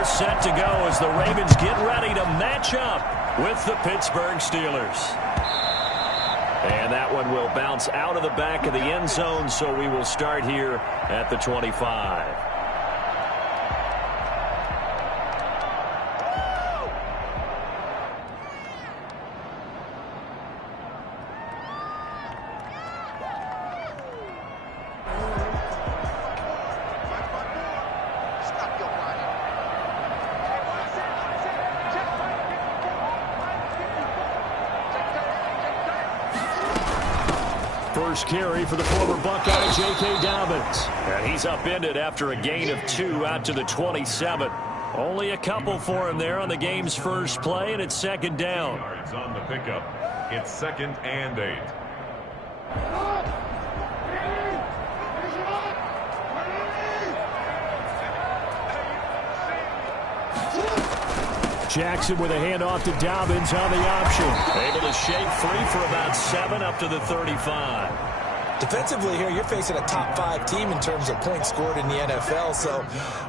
They're set to go as the Ravens get ready to match up with the Pittsburgh Steelers. And that one will bounce out of the back of the end zone, so we will start here at the 25. First carry for the former Buckeye, J.K. Dobbins. And he's upended after a gain of 2 out to the 27. Only a couple for him there on the game's first play, and it's second down. Yards on the pickup. It's 2nd and 8. Jackson with a handoff to Dobbins on the option. Able to shake free for about 7 up to the 35. Defensively here, you're facing a top 5 team in terms of points scored in the NFL. So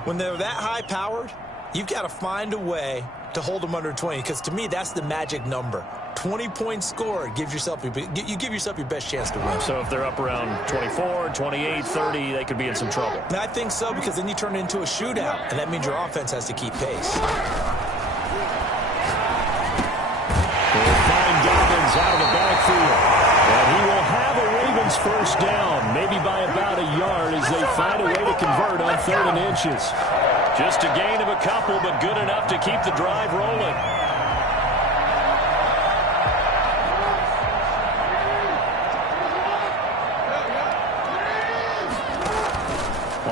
when they're that high-powered, you've got to find a way to hold them under 20. Because to me, that's the magic number. 20 points scored, you give yourself your best chance to win. So if they're up around 24, 28, 30, they could be in some trouble. And I think so, because then you turn it into a shootout, and that means your offense has to keep pace. Out of the backfield. And he will have a Ravens first down, maybe by about a yard as they find a way to convert on 3rd and inches. Just a gain of a couple, but good enough to keep the drive rolling.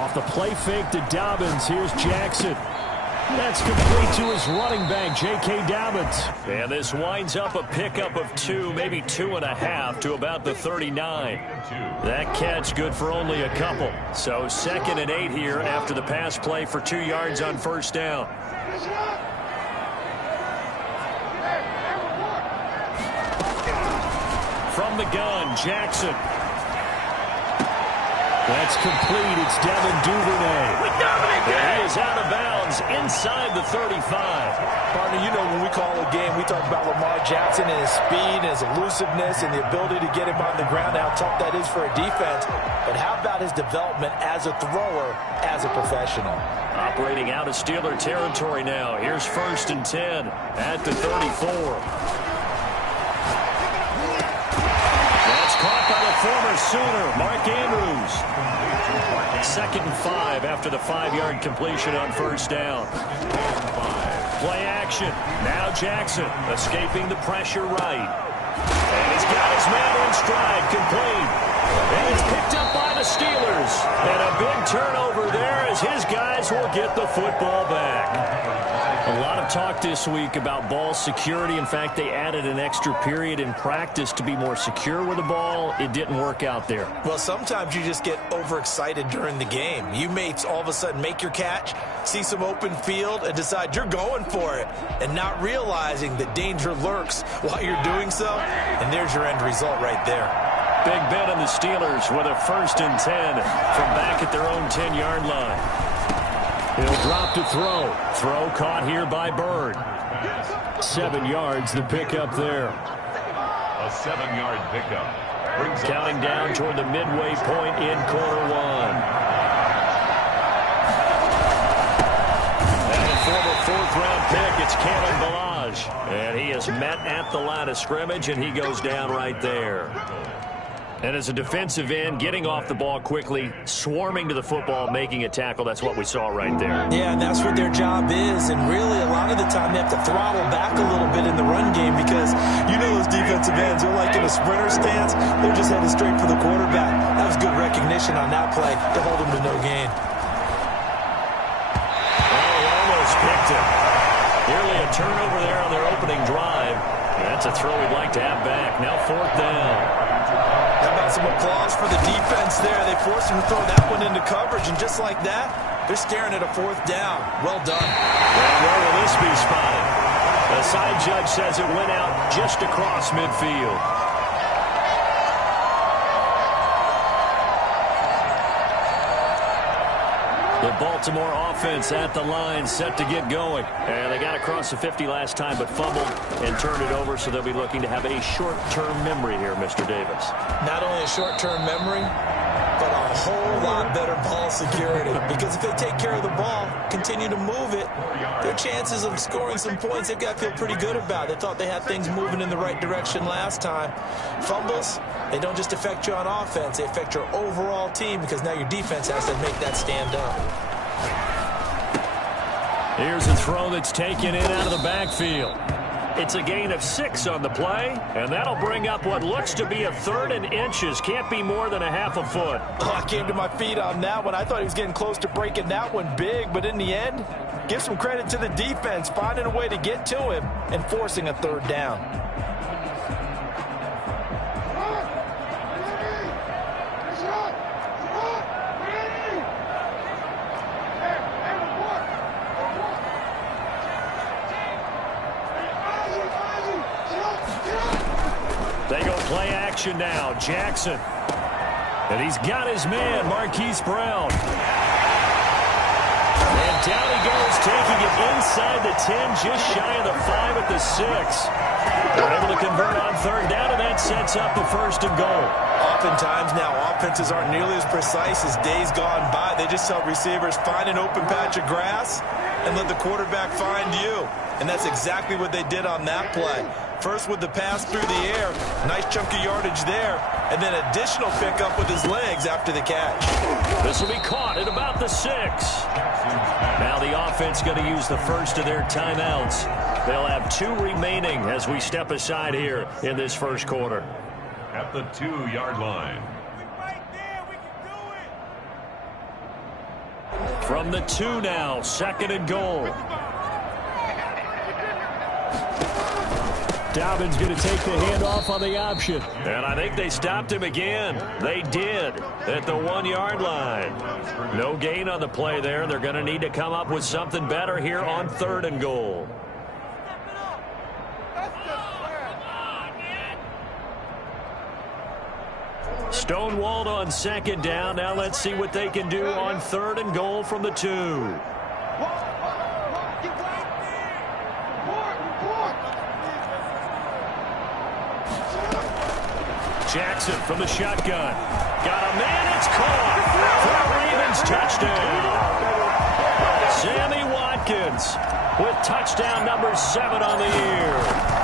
Off the play fake to Dobbins, here's Jackson. That's complete to his running back, J.K. Dobbins. And this winds up a pickup of 2, maybe 2.5 to about the 39. That catch good for only a couple. So 2nd and 8 here after the pass play for 2 yards on first down. From the gun, Jackson. That's complete. It's Devin Duvernay. And he is out of bounds inside the 35. Partner, you know when we call a game, we talk about Lamar Jackson and his speed and his elusiveness and the ability to get him on the ground, how tough that is for a defense. But how about his development as a thrower, as a professional? Operating out of Steeler territory now. Here's 1st and 10 at the 34. Caught by the former Sooner, Mark Andrews. 2nd and 5 after the 5-yard completion on first down. Play action. Now Jackson escaping the pressure right. And he's got his man in stride, complete. And it's picked up by the Steelers. And a big turnover there as his guys will get the football back. A lot of talk this week about ball security. In fact, they added an extra period in practice to be more secure with the ball. It didn't work out there. Well, sometimes you just get overexcited during the game. You may all of a sudden make your catch, see some open field, and decide you're going for it, and not realizing that danger lurks while you're doing so. And there's your end result right there. Big bet on the Steelers with a 1st and 10 from back at their own 10-yard line. He'll drop to throw. Throw caught here by Bird. 7 yards, the pickup there. A 7-yard pickup. Counting down toward the midway point in quarter 1. And a former 4th-round pick, it's Kalen Ballage. And he is met at the line of scrimmage, and he goes down right there. And as a defensive end, getting off the ball quickly, swarming to the football, making a tackle, that's what we saw right there. Yeah, and that's what their job is. And really, a lot of the time, they have to throttle back a little bit in the run game because you know those defensive ends, they're like in a sprinter stance. They're just headed straight for the quarterback. That was good recognition on that play to hold them to no gain. Oh, he almost picked it. Nearly a turnover there on their opening drive. That's a throw we'd like to have back. Now 4th down. How about some applause for the defense there? They forced him to throw that one into coverage, and just like that, they're staring at a 4th down. Well done. And where will this be spotted? The side judge says it went out just across midfield. The Baltimore offense at the line, set to get going. And they got across the 50 last time, but fumbled and turned it over, so they'll be looking to have a short-term memory here, Mr. Davis. Not only a short-term memory, but a whole lot better ball security. Because if they take care of the ball, continue to move it, their chances of scoring some points, they've got to feel pretty good about. They thought they had things moving in the right direction last time. Fumbles, they don't just affect you on offense, they affect your overall team, because now your defense has to make that stand up. Here's a throw that's taken in out of the backfield. It's a gain of 6 on the play, and that'll bring up what looks to be a 3rd and inches. Can't be more than a half a foot. Oh, I came to my feet on that one. I thought he was getting close to breaking that one big, but in the end, give some credit to the defense, finding a way to get to him and forcing a 3rd down. They go play action now. Jackson. And he's got his man, Marquise Brown. And down he goes, taking it inside the 10, just shy of the 5 at the 6. They're able to convert on 3rd down, and that sets up a 1st and goal. Oftentimes now, offenses aren't nearly as precise as days gone by. They just tell receivers, find an open patch of grass and let the quarterback find you. And that's exactly what they did on that play. First with the pass through the air, nice chunk of yardage there, and then additional pickup with his legs after the catch. This will be caught at about the 6. Now the offense going to use the first of their timeouts. They'll have 2 remaining as we step aside here in this first quarter. At the 2-yard line. From the 2 now, 2nd and goal. Dobbins going to take the handoff on the option. And I think they stopped him again. They did at the 1-yard line. No gain on the play there. They're going to need to come up with something better here on 3rd and goal. Stonewalled on 2nd down. Now let's see what they can do on 3rd and goal from the 2. Jackson from the shotgun. Got a man, it's caught for a Ravens touchdown. Sammy Watkins with touchdown number 7 on the year.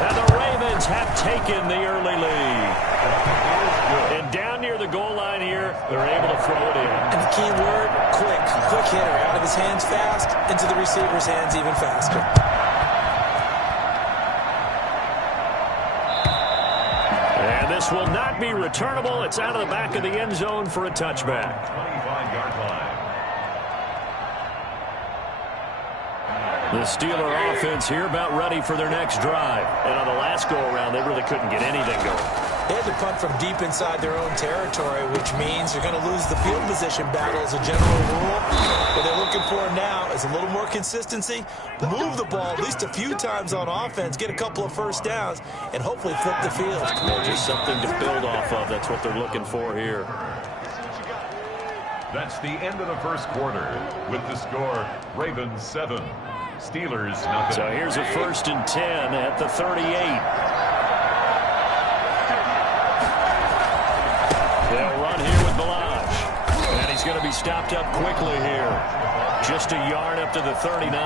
And the Ravens have taken the early lead. And down near the goal line here, they're able to throw it in. And the key word, quick. Quick hitter, out of his hands fast, into the receiver's hands even faster. This will not be returnable. It's out of the back of the end zone for a touchback. 25-yard line. The Steeler offense here about ready for their next drive. And on the last go-around, they really couldn't get anything going. They had to punt from deep inside their own territory, which means they're going to lose the field position battle as a general rule. What they're looking for now is a little more consistency, move the ball at least a few times on offense, get a couple of 1st downs, and hopefully flip the field. Well, just something to build off of. That's what they're looking for here. That's the end of the first quarter with the score Ravens 7, Steelers nothing. So here's a 1st and 10 at the 38. They'll run here with Balaj. And he's going to be stopped up quickly here. Just a yard up to the 39.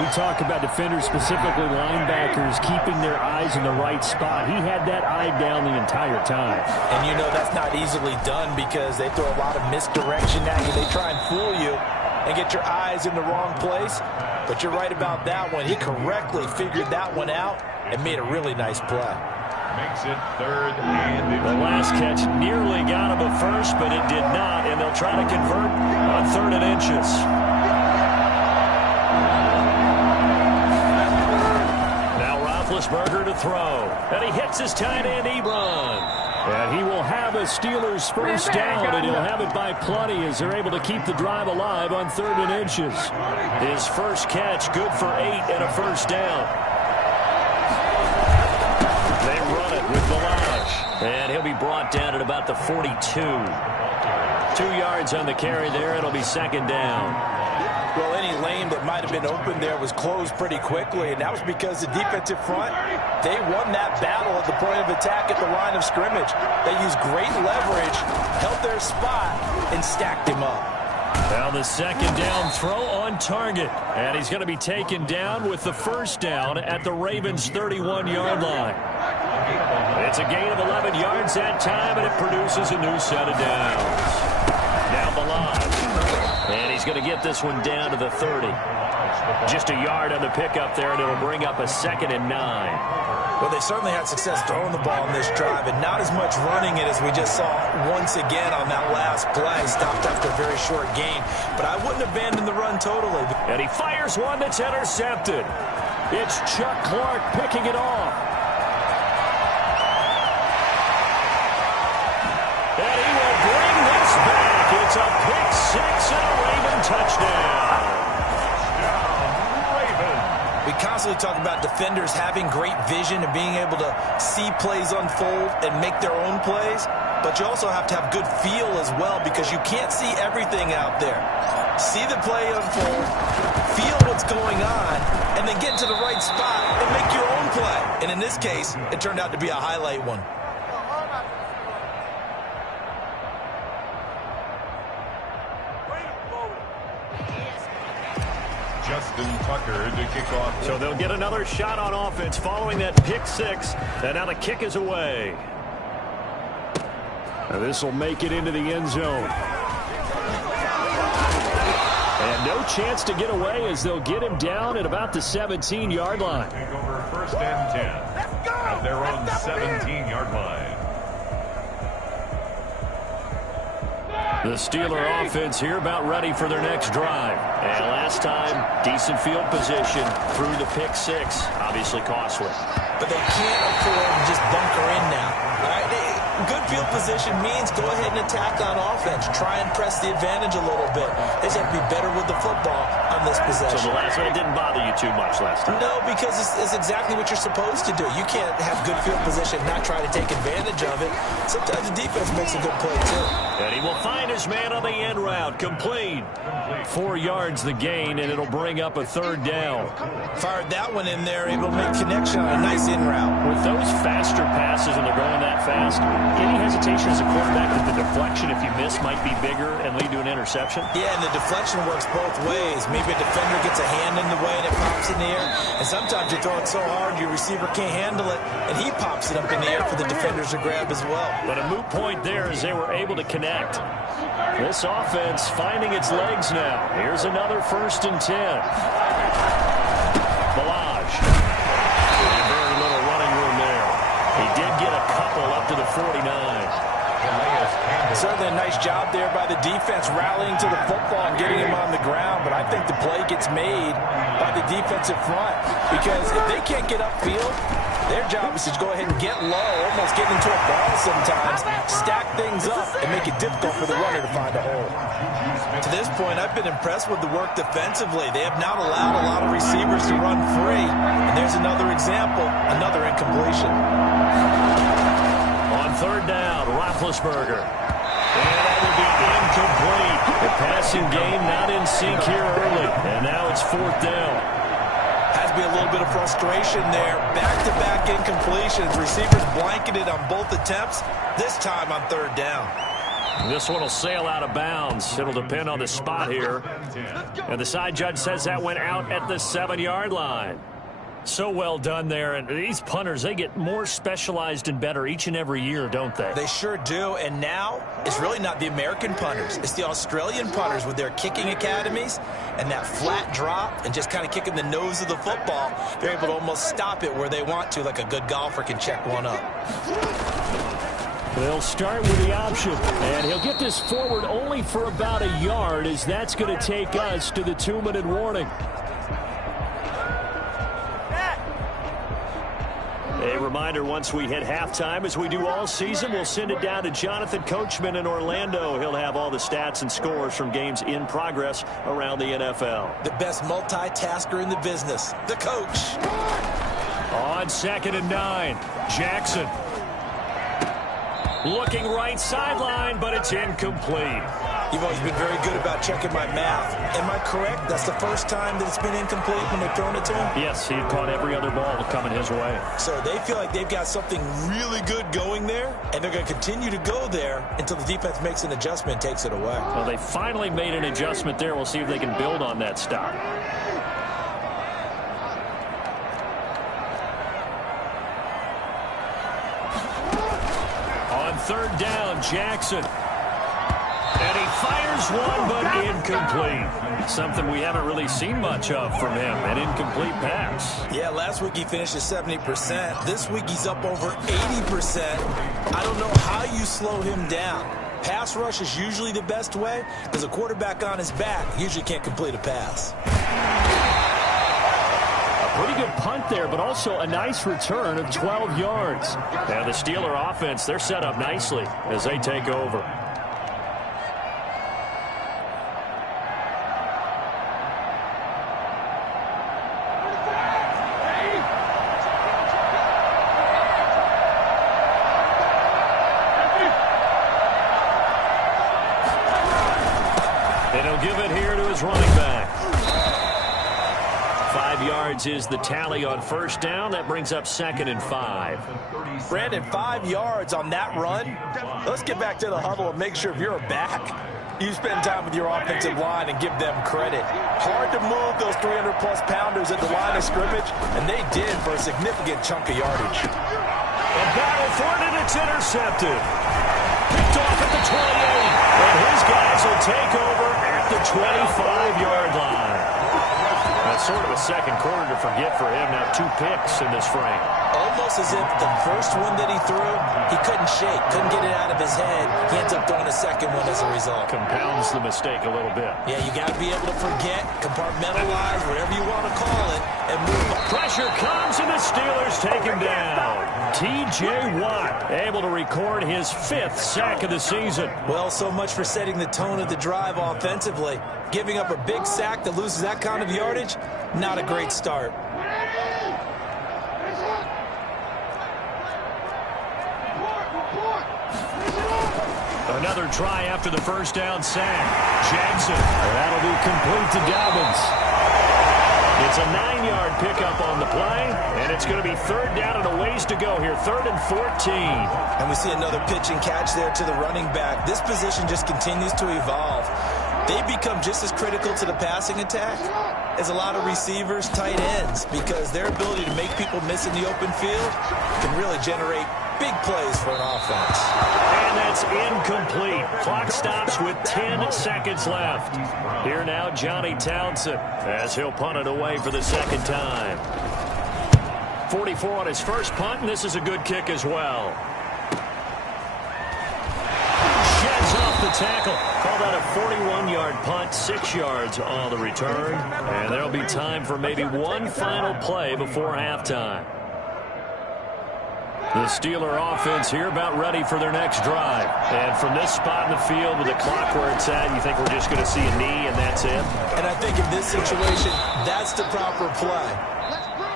We talk about defenders, specifically linebackers, keeping their eyes in the right spot. He had that eye down the entire time. And you know that's not easily done because they throw a lot of misdirection at you. They try and fool you and get your eyes in the wrong place. But you're right about that one. He correctly figured that one out and made a really nice play. Makes it 3rd and The last catch nearly got him a 1st, but it did not, and they'll try to convert on 3rd and inches. Now Roethlisberger to throw, and he hits his tight end Ebron. And he will have a Steelers 1st down, and he'll have it by plenty as they're able to keep the drive alive on 3rd and inches. His first catch, good for 8 and a 1st down. They run it with Balaj, and he'll be brought down at about the 42. 2 yards on the carry there. It'll be second down. Well, any lane that might have been open there was closed pretty quickly, and that was because the defensive front, they won that battle at the point of attack at the line of scrimmage. They used great leverage, held their spot, and stacked him up. Now the second down throw on target, and he's going to be taken down with the first down at the Ravens' 31-yard line. It's a gain of 11 yards that time, and it produces a new set of downs. Now Balaj. And he's going to get this one down to the 30. Just a yard on the pickup there, and it'll bring up a 2nd and 9. Well, they certainly had success throwing the ball in this drive, and not as much running it as we just saw once again on that last play. Stopped after a very short gain, but I wouldn't abandon the run totally. And he fires one that's intercepted. It's Chuck Clark picking it off. And he will bring this back. It's a pick 6 and a Raven touchdown. We constantly talk about defenders having great vision and being able to see plays unfold and make their own plays, but you also have to have good feel as well because you can't see everything out there. See the play unfold, feel what's going on, and then get to the right spot and make your own play. And in this case, it turned out to be a highlight one. Justin Tucker to kick off. So they'll get another shot on offense following that pick 6, and now the kick is away. This will make it into the end zone. And no chance to get away as they'll get him down at about the 17-yard line. Take over 1st and 10 at their own 17-yard line. The Steeler offense here about ready for their next drive. And last time, decent field position through the pick 6. Obviously costly. But they can't afford to just bunker in now. All right? Good field position means go ahead and attack on offense. Try and press the advantage a little bit. They just have to be better with the football on this possession. So the last one didn't bother you too much last time? No, because it's exactly what you're supposed to do. You can't have good field position and not try to take advantage of it. Sometimes the defense makes a good play, too. And he will find his man on the end route. Complete. 4 yards the gain, and it'll bring up a 3rd down. Fired that one in there, able to make connection on a nice in route. With those faster passes and they're going that fast, any hesitation as a quarterback that the deflection, if you miss, might be bigger and lead to an interception? Yeah, and the deflection works both ways. Maybe a defender gets a hand in the way and it pops in the air. And sometimes you throw it so hard your receiver can't handle it, and he pops it up in the air for the defenders to grab as well. But a moot point there as they were able to connect. This offense finding its legs now. Here's another 1st and 10. Balaj. Very little running room there. He did get a couple up to the 49. Certainly a nice job there by the defense rallying to the football and getting him on the ground, but I think the play gets made by the defensive front because if they can't get upfield, their job is to go ahead and get low, almost get into a ball sometimes, stack things up, and make it difficult for the runner to find a hole. To this point, I've been impressed with the work defensively. They have not allowed a lot of receivers to run free, and there's another example, another incompletion. On 3rd down, Roethlisberger. And that will be incomplete. The passing game not in sync here early, and now it's 4th down. Has to be a little bit of frustration there. Back-to-back incompletions. Receivers blanketed on both attempts, this time on 3rd down. This one will sail out of bounds. It'll depend on the spot here. And the side judge says that went out at the 7-yard line. So well done there. And these punters, they get more specialized and better each and every year, don't they? They sure do. And now it's really not the American punters. It's the Australian punters with their kicking academies and that flat drop and just kind of kicking the nose of the football. They're able to almost stop it where they want to, like a good golfer can check one up. They'll start with the option, and he'll get this forward only for about a yard, as that's going to take us to the 2-minute warning. A reminder, once we hit halftime, as we do all season, we'll send it down to Jonathan Coachman in Orlando. He'll have all the stats and scores from games in progress around the NFL. The best multitasker in the business, the coach. On 2nd and 9, Jackson. Looking right sideline, but it's incomplete. You've always been very good about checking my math. Am I correct? That's the first time that it's been incomplete when they've thrown it to him? Yes, he caught every other ball coming his way. So they feel like they've got something really good going there, and they're going to continue to go there until the defense makes an adjustment and takes it away. Well, they finally made an adjustment there. We'll see if they can build on that stop. On third down, Jackson. And he fires one, but incomplete. Something we haven't really seen much of from him, an incomplete pass. Yeah, last week he finished at 70%. This week he's up over 80%. I don't know how you slow him down. Pass rush is usually the best way because a quarterback on his back usually can't complete a pass. Pretty good punt there, but also a nice return of 12 yards. And the Steeler offense, they're set up nicely as they take over. And he'll give it here to his running back. 5 yards is the tally on first down. That brings up 2nd and 5. Brandon, 5 yards on that run. Let's get back to the huddle and make sure if you're a back, you spend time with your offensive line and give them credit. Hard to move those 300-plus pounders at the line of scrimmage, and they did for a significant chunk of yardage. A battle for it, and it's intercepted. Picked off at the 28, and his guys will take over at the 25-yard line. That's sort of a second quarter to forget for him. Now 2 picks in this frame. Almost as if the first one that he threw, he couldn't shake, couldn't get it out of his head. He ends up throwing a second one as a result. Compounds the mistake a little bit. Yeah, you got to be able to forget, compartmentalize, whatever you want to call it, and move on. Pressure comes, and the Steelers take him down. T.J. Watt able to record his 5th sack of the season. Well, so much for setting the tone of the drive offensively. Giving up a big sack that loses that kind of yardage, not a great start. Another try after the first down sack. Jackson. That'll be complete to Dobbins. It's a 9-yard pickup on the play, and it's going to be 3rd down and a ways to go here. 3rd and 14. And we see another pitch and catch there to the running back. This position just continues to evolve. They become just as critical to the passing attack as a lot of receivers, tight ends, because their ability to make people miss in the open field can really generate big plays for an offense. And that's incomplete. Clock stops with 10 seconds left. Here now, Johnny Townsend, as he'll punt it away for the 2nd time. 44 on his first punt, and this is a good kick as well. Sheds off the tackle. Call that a 41-yard punt, 6 yards on the return. And there'll be time for maybe one final play before halftime. The Steeler offense here about ready for their next drive. And from this spot in the field with the clock where it's at, you think we're just going to see a knee and that's it? And I think in this situation, that's the proper play.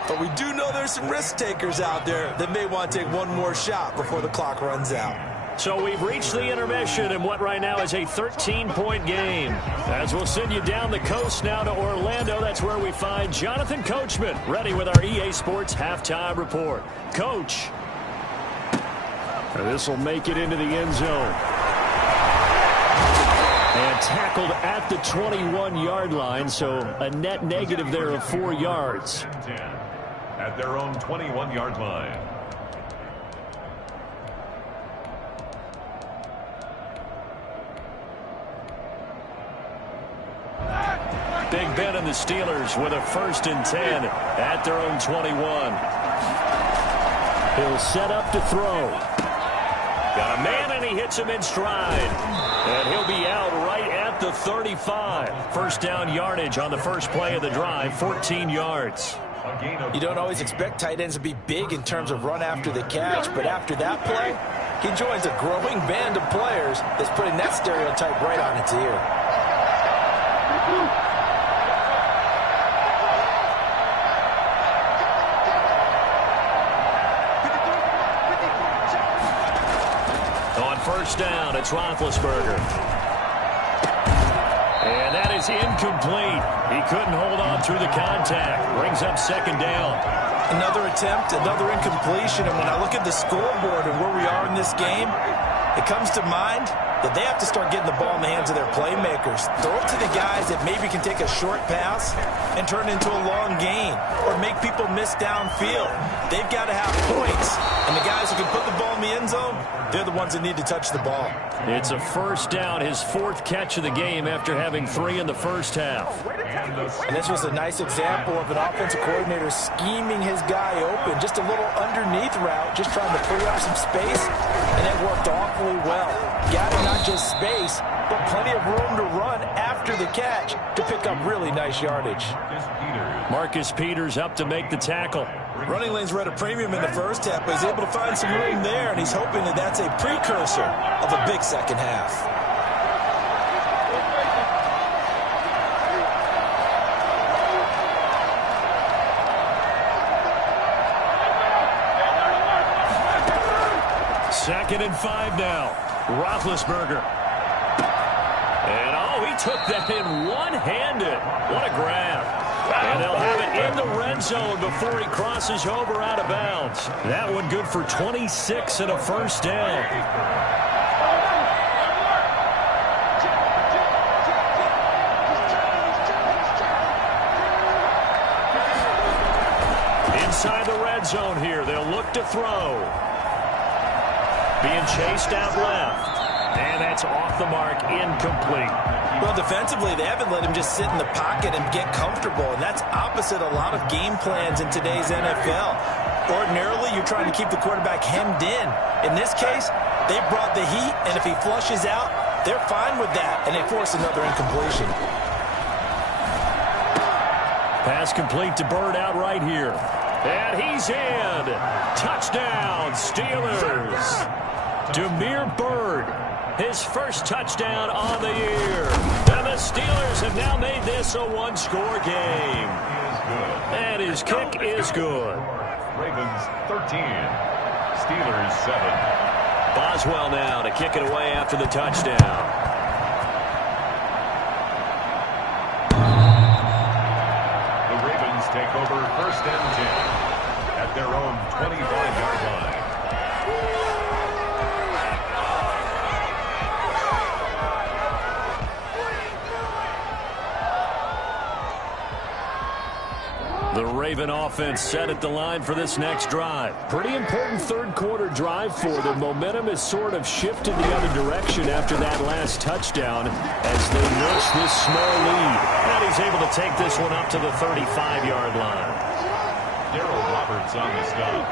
But we do know there's some risk takers out there that may want to take one more shot before the clock runs out. So we've reached the intermission in what right now is a 13-point game. As we'll send you down the coast now to Orlando, that's where we find Jonathan Coachman ready with our EA Sports Halftime Report. Coach. This will make it into the end zone. And tackled at the 21-yard line, so a net negative there of 4 yards. At their own 21-yard line. Big Ben and the Steelers with a 1st and 10 at their own 21. He'll set up to throw. Got a man, and he hits him in stride. And he'll be out right at the 35. 1st down yardage on the first play of the drive, 14 yards. You don't always expect tight ends to be big in terms of run after the catch, but after that play, he joins a growing band of players that's putting that stereotype right on its ear. first down. It's Roethlisberger. And that is incomplete. He couldn't hold on through the contact. Brings up second down. Another attempt, another incompletion. And when I look at the scoreboard and where we are in this game, it comes to mind that they have to start getting the ball in the hands of their playmakers. Throw it to the guys that maybe can take a short pass and turn it into a long gain or make people miss downfield. They've got to have points. And the guys who can put the ball in the end zone, they're the ones that need to touch the ball. It's a first down, his fourth catch of the game after having 3 in the first half. And this was a nice example of an offensive coordinator scheming his guy open. Just a little underneath route, just trying to free up some space, and it worked awfully well. Got him not just space, but plenty of room to run after the catch to pick up really nice yardage. Marcus Peters up to make the tackle. Running lanes were at a premium in the first half, but he's able to find some room there, and he's hoping that that's a precursor of a big second half. Second and 5 now. Roethlisberger. And, he took that in one-handed. What a grab. And they'll have it in the red zone before he crosses over out of bounds. That one good for 26 and a first down. Inside the red zone here. They'll look to throw. Being chased out left. And that's off the mark, incomplete. Well, defensively, they haven't let him just sit in the pocket and get comfortable, and that's opposite a lot of game plans in today's NFL. Ordinarily, you're trying to keep the quarterback hemmed in. In this case, they brought the heat, and if he flushes out, they're fine with that, and they force another incompletion. Pass complete to Bird out right here. And he's in. Touchdown, Steelers. Damiere Byrd, his first touchdown on the year. And the Steelers have now made this a one-score game. And his kick is good. Ravens 13, Steelers 7. Boswell now to kick it away after the touchdown. The Ravens take over first and 10 at their own 25-yard line. The Raven offense set at the line for this next drive. Pretty important third-quarter drive for them. Momentum has sort of shifted the other direction after that last touchdown as they nurse this small lead. And he's able to take this one up to the 35-yard line. Darrell Roberts on the stop.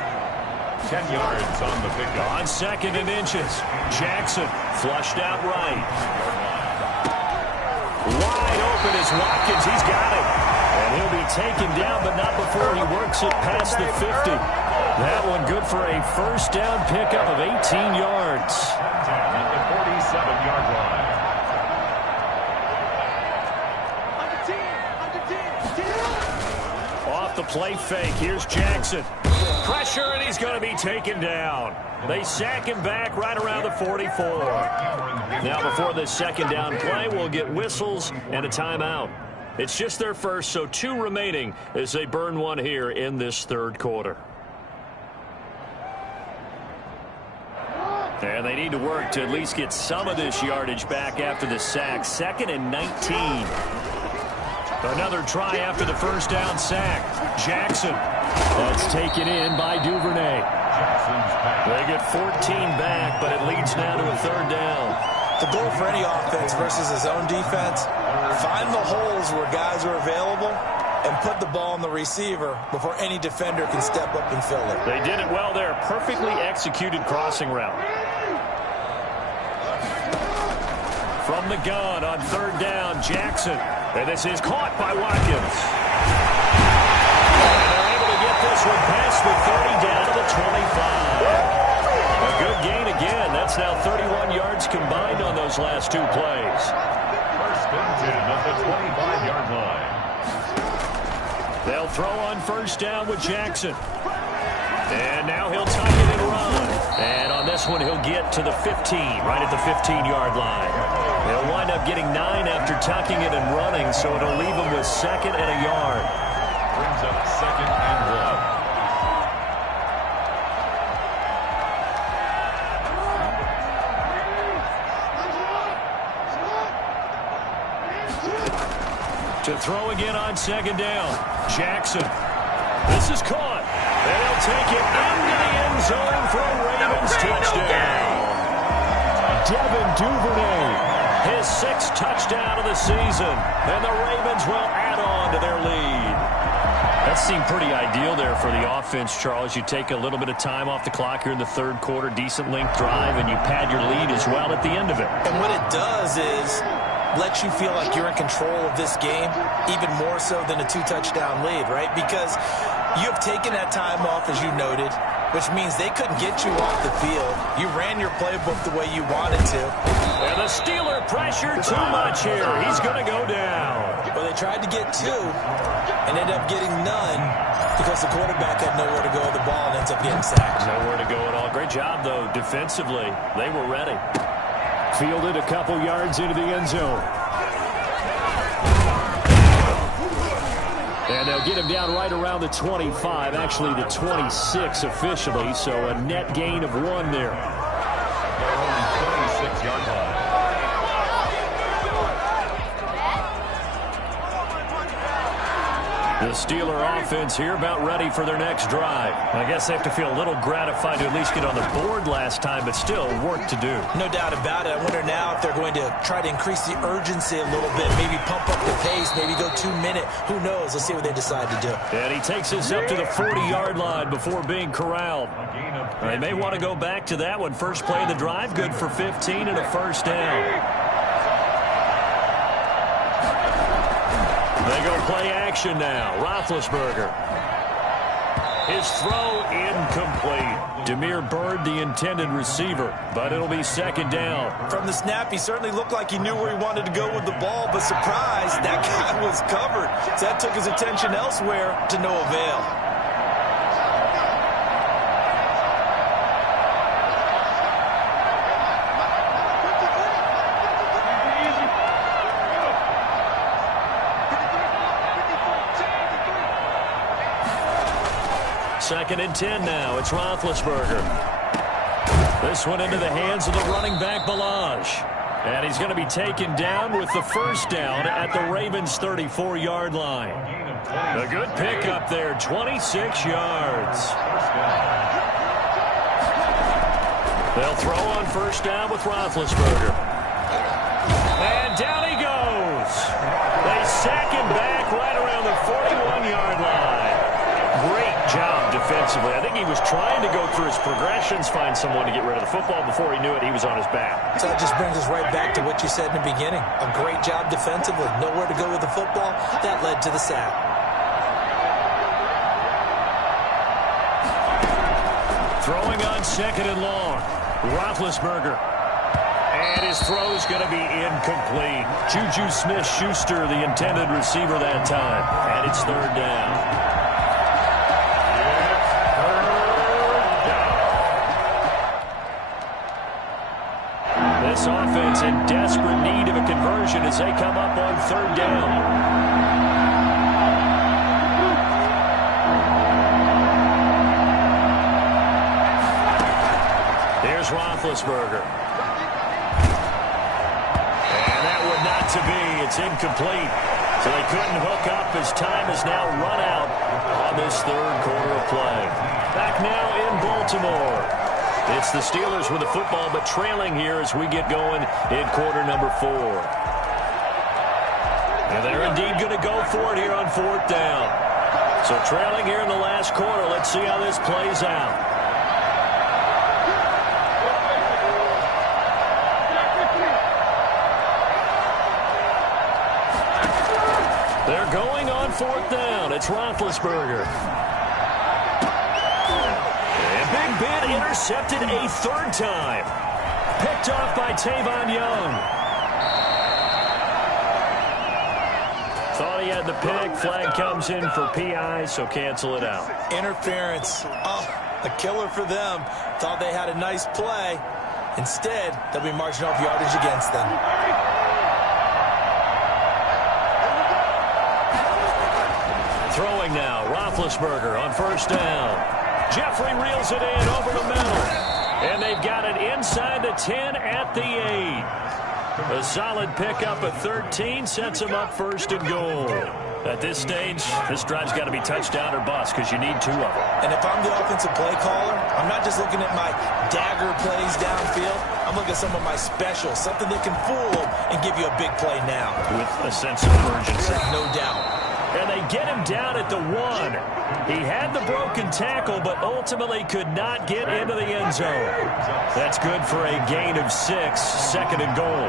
10 yards on the pickup. On second and inches. Jackson flushed out right. Wide open is Watkins. He's got it. And he'll be taken down, but not before he works it past the 50. That one good for a first down pickup of 18 yards. At the 47-yard line. Off the play fake. Here's Jackson. Pressure, and he's going to be taken down. They sack him back right around the 44. Now before the second down play, we'll get whistles and a timeout. It's just their first, so 2 remaining as they burn one here in this third quarter. And they need to work to at least get some of this yardage back after the sack. Second and 19. Another try after the first down sack. Jackson. That's taken in by Duvernay. They get 14 back, but it leads now to a third down. The goal for any offense versus his own defense, find the holes where guys are available and put the ball on the receiver before any defender can step up and fill it. They did it well there. Perfectly executed crossing route. From the gun on third down, Jackson. And this is caught by Watkins. And they're able to get this one past the 30 down to the 25. A good gain again. That's now 31 yards combined on those last 2 plays. First and 10 at the 25-yard line. They'll throw on first down with Jackson. And now he'll tuck it and run. And on this one, he'll get to the 15, right at the 15-yard line. He'll wind up getting 9 after tucking it and running, so it'll leave him with 2nd and a yard. Brings up 2nd and 1. To throw again on 2nd down. Jackson. This is caught. And he'll take it into the end zone for a Ravens touchdown. Devin Duvernay, his 6th touchdown of the season. And the Ravens will add on to their lead. That seemed pretty ideal there for the offense, Charles. You take a little bit of time off the clock here in the 3rd quarter, decent length drive, and you pad your lead as well at the end of it. And what it does is lets you feel like you're in control of this game, even more so than a 2-touchdown lead, right? Because you have taken that time off, as you noted, which means they couldn't get you off the field. You ran your playbook the way you wanted to. And the Steeler pressure too much here. He's going to go down. Well, they tried to get 2 and ended up getting none because the quarterback had nowhere to go with the ball and ends up getting sacked. Nowhere to go at all. Great job, though, defensively. They were ready. Fielded a couple yards into the end zone. And they'll get him down right around the 25, actually the 26 officially, so a net gain of 1 there. 26-yard line. The Steeler offense here about ready for their next drive. I guess they have to feel a little gratified to at least get on the board last time, but still work to do. No doubt about it. I wonder now if they're going to try to increase the urgency a little bit, maybe pump up the pace, maybe go 2-minute. Who knows? Let's see what they decide to do. And he takes us up to the 40-yard line before being corralled. They may want to go back to that one. First play of the drive, good for 15 and a 1st down. They go play action now. Roethlisberger. His throw incomplete. Damiere Byrd, the intended receiver, but it'll be 2nd down. From the snap, he certainly looked like he knew where he wanted to go with the ball, but surprise, that guy was covered. So that took his attention elsewhere to no avail. Second and 10 now. It's Roethlisberger. This one into the hands of the running back, Balaj. And he's going to be taken down with the 1st down at the Ravens' 34-yard line. A good pickup there, 26 yards. They'll throw on 1st down with Roethlisberger. And down he goes. They sack him back right around the 41-yard line. Great job defensively. I think he was trying to go through his progressions, find someone to get rid of the football. Before he knew it, he was on his back. So that just brings us right back to what you said in the beginning. A great job defensively. Nowhere to go with the football. That led to the sack. Throwing on 2nd and long. Roethlisberger. And his throw is going to be incomplete. Juju Smith-Schuster, the intended receiver that time. And it's 3rd down. This offense in desperate need of a conversion as they come up on 3rd down. Here's Roethlisberger. And that would not to be. It's incomplete. So they couldn't hook up as time has now run out on this 3rd quarter of play. Back now in Baltimore. It's the Steelers with the football, but trailing here as we get going in quarter number 4. And they're indeed going to go for it here on 4th down. So trailing here in the last quarter. Let's see how this plays out. They're going on 4th down. It's Roethlisberger. Big Ben intercepted a 3rd time. Picked off by Tavon Young. Thought he had the pick. Flag comes in for PI, so cancel it out. Interference. Oh, A killer for them. Thought they had a nice play. Instead, they'll be marching off yardage against them. Throwing now, Roethlisberger on first down. Jeffrey reels it in over the middle. And they've got it inside the 10 at the 8. A solid pickup at 13 sets them up first and goal. At this stage, this drive's got to be touchdown or bust because you need 2 of them. And if I'm the offensive play caller, I'm not just looking at my dagger plays downfield. I'm looking at some of my specials, something that can fool them and give you a big play now. With a sense of urgency. No doubt. And they get him down at the 1. He had the broken tackle, but ultimately could not get into the end zone. That's good for a gain of 6, second and goal.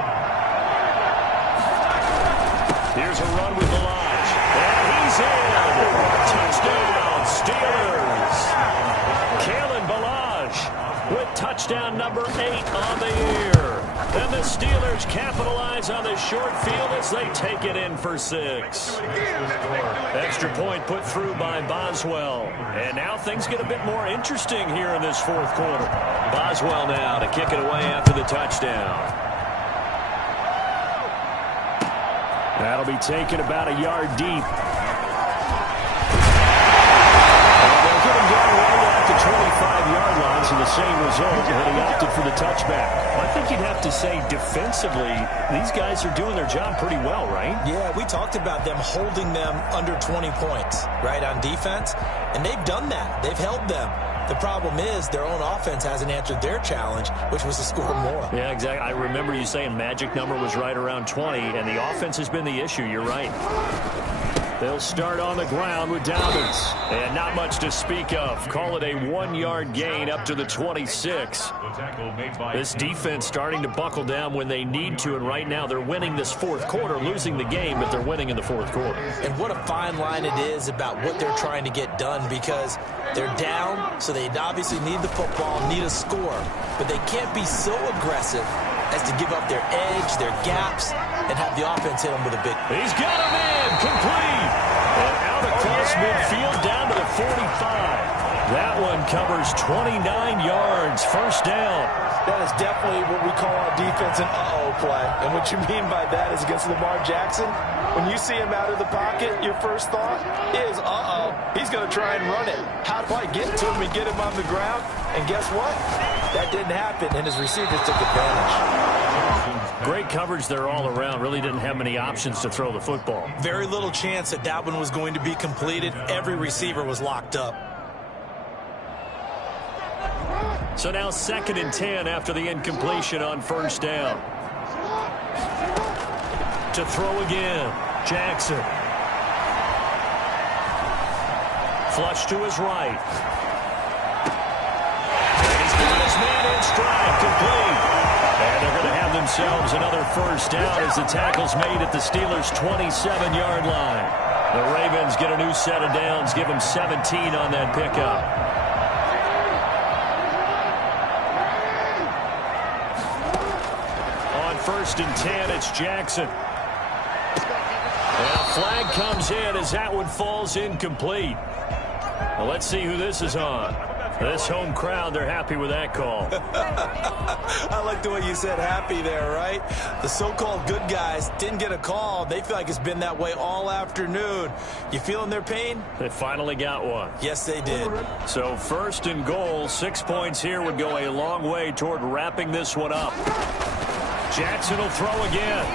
Here's a run with Balaj. And he's in. Touchdown, Steelers. Kalen Balaj with touchdown number 8 on the year. And the Steelers capitalize on the short field as they take it in for 6. Extra point put through by Boswell. And now things get a bit more interesting here in this fourth quarter. Boswell now to kick it away after the touchdown. That'll be taken about a yard deep. They'll get him down right at the 25-yard line, so the same result, and he opted for the touchback. I think you'd have to say defensively, these guys are doing their job pretty well, right? Yeah, we talked about them holding them under 20 points, right, on defense, and they've done that. They've held them. The problem is their own offense hasn't answered their challenge, which was to score more. Yeah, exactly. I remember you saying magic number was right around 20, and the offense has been the issue. You're right. They'll start on the ground with Dobbins. And not much to speak of. Call it a 1-yard gain up to the 26. This defense starting to buckle down when they need to, and right now they're winning this fourth quarter, losing the game, but they're winning in the fourth quarter. And what a fine line it is about what they're trying to get done, because they're down, so they obviously need the football, need a score, but they can't be so aggressive as to give up their edge, their gaps, and have the offense hit them with a big. He's got him in, complete, and out across midfield down to the 45. That one covers 29 yards, first down. That is definitely what we call on defense an uh-oh play. And what you mean by that is against Lamar Jackson, when you see him out of the pocket, your first thought is, uh-oh, he's going to try and run it. How do I get to him and get him on the ground? And guess what? That didn't happen, and his receivers took advantage. Great coverage there all around. Really didn't have many options to throw the football. Very little chance that that one was going to be completed. Every receiver was locked up. So now 2nd and 10 after the incompletion on first down. To throw again, Jackson. Flush to his right. And he's got his man in stride, complete. And they're going to have themselves another first down as the tackle's made at the Steelers' 27-yard line. The Ravens get a new set of downs, give them 17 on that pickup. On 1st and 10, it's Jackson. And a flag comes in as that one falls incomplete. Well, let's see who this is on. This home crowd, they're happy with that call. I like the way you said happy there, right? The so-called good guys didn't get a call. They feel like it's been that way all afternoon. You feeling their pain? They finally got one. Yes, they did. So 1st and goal, 6 points here would go a long way toward wrapping this one up. Jackson will throw again.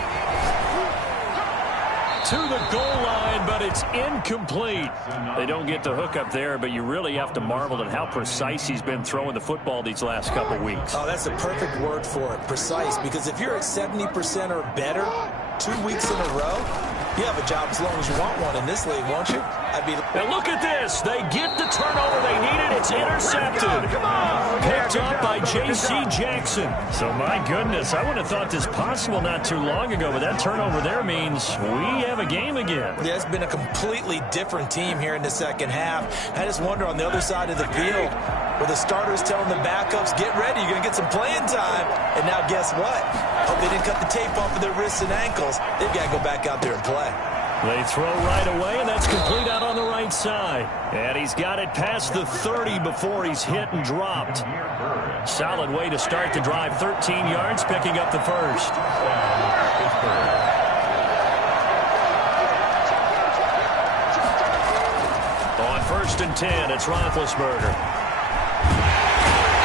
To the goal line, but it's incomplete. They don't get the hook up there, but you really have to marvel at how precise he's been throwing the football these last couple weeks. Oh, that's a perfect word for it, precise, because if you're at 70% or better 2 weeks in a row, you have a job as long as you want one in this league, won't you? Now look at this. They get the turnover they needed. It's intercepted. Picked up by J.C. Jackson. So, my goodness, I would have thought this possible not too long ago, but that turnover there means we have a game again. Yeah, it's been a completely different team here in the second half. I just wonder on the other side of the field where the starters telling the backups, get ready, you're going to get some playing time. And now guess what? Hope they didn't cut the tape off of their wrists and ankles. They've got to go back out there and play. They throw right away, and that's complete out on the right side. And he's got it past the 30 before he's hit and dropped. Solid way to start the drive. 13 yards, picking up the first. On 1st and 10, it's Roethlisberger.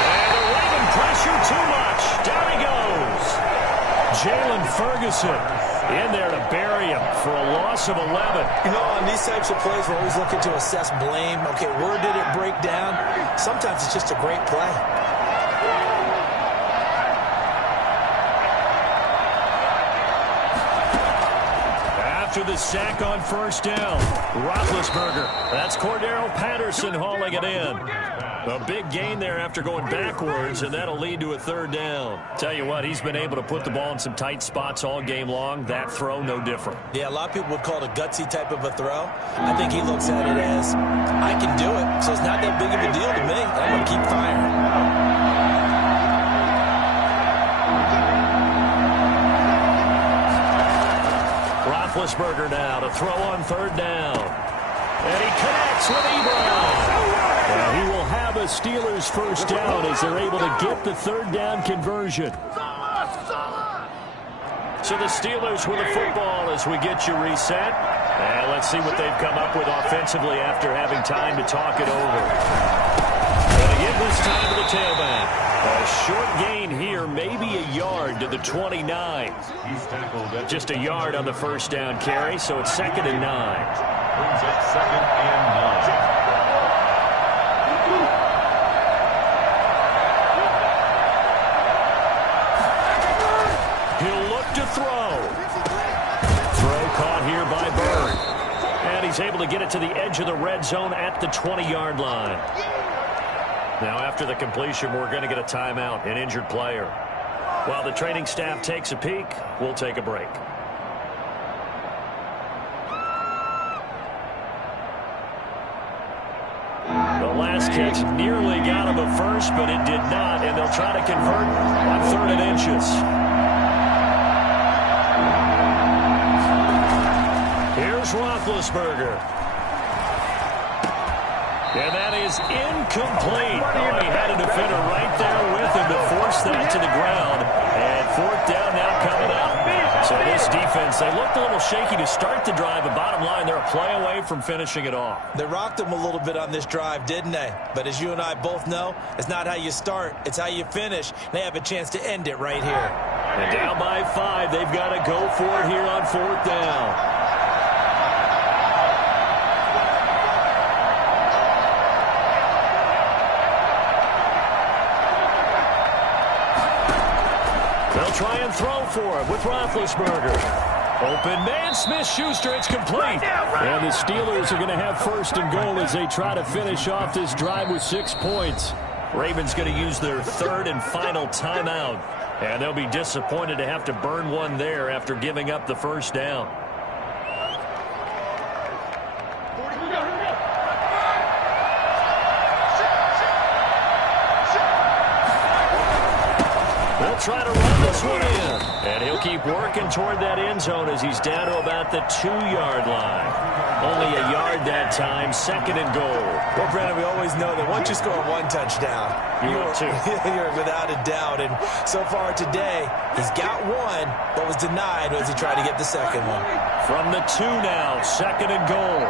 And the Raven pressure too much. Down he goes. Jalen Ferguson in there to bury him for a loss of 11. You know, on these types of plays, we're always looking to assess blame. Okay, where did it break down? Sometimes it's just a great play. After the sack on 1st down, Roethlisberger. That's Cordero Patterson hauling it in. A big gain there after going backwards, and that'll lead to a 3rd down. Tell you what, he's been able to put the ball in some tight spots all game long. That throw, no different. Yeah, a lot of people would call it a gutsy type of a throw. I think he looks at it as, I can do it, so it's not that big of a deal to me. I'm going to keep firing. Roethlisberger now to throw on 3rd down. And he connects with Ebron. And he will have a Steelers 1st down as they're able to get the 3rd down conversion. So the Steelers with the football as we get you reset. And let's see what they've come up with offensively after having time to talk it over. And again this time to the tailback. A short gain here, maybe a yard to the 29. Just a yard on the 1st down carry, so it's 2nd and 9. Brings up 2nd and 9. He'll look to throw. Throw caught here by Bird. And he's able to get it to the edge of the red zone at the 20-yard line. Now, after the completion, we're going to get a timeout, an injured player. While the training staff takes a peek, we'll take a break. The last catch nearly got him a first, but it did not, and they'll try to convert on 3rd and inches. Here's Roethlisberger. And that is incomplete. Oh, he had a defender right there with him to force that to the ground. And 4th down now coming up. So this defense, they looked a little shaky to start the drive, but bottom line, they're a play away from finishing it off. They rocked him a little bit on this drive, didn't they? But as you and I both know, it's not how you start, it's how you finish. They have a chance to end it right here. And down by 5, they've got to go for it here on 4th down. Try and throw for it with Roethlisberger. Open man, Smith-Schuster, it's complete. And the Steelers are going to have 1st and goal as they try to finish off this drive with 6 points. Ravens going to use their 3rd and final timeout. And they'll be disappointed to have to burn one there after giving up the 1st down. They'll try to run this one in. And he'll keep working toward that end zone as he's down to about the 2-yard line. Only a yard that time, 2nd and goal. Well, Brandon, we always know that once you score 1 touchdown, you're without a doubt. And so far today, he's got 1, but was denied as he tried to get the 2nd one. From the 2 now, 2nd and goal.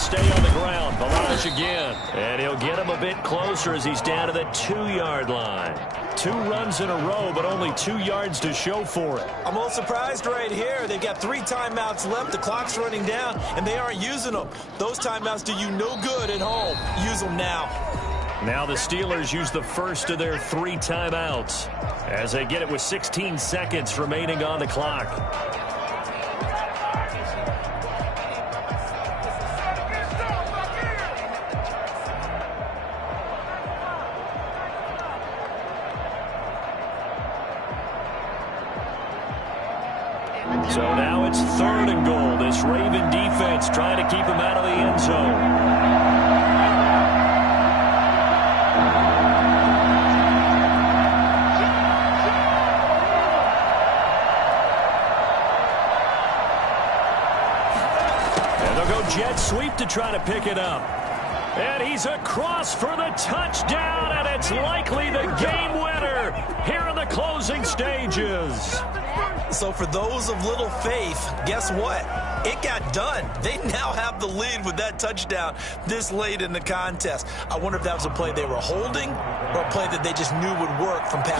Stay on the ground. Balazs again. And he'll get him a bit closer as he's down to the 2-yard line. 2 runs in a row, but only 2 yards to show for it. I'm a little surprised right here. They've got 3 timeouts left. The clock's running down, and they aren't using them. Those timeouts do you no good at home. Use them now. Now the Steelers use the first of their 3 timeouts as they get it with 16 seconds remaining on the clock. So now it's 3rd and goal. This Raven defense trying to keep him out of the end zone. Jet sweep to try to pick it up. And he's across for the touchdown, and it's likely the game winner here in the closing stages. So for those of little faith, guess what? It got done. They now have the lead with that touchdown this late in the contest. I wonder if that was a play they were holding or a play that they just knew would work from past.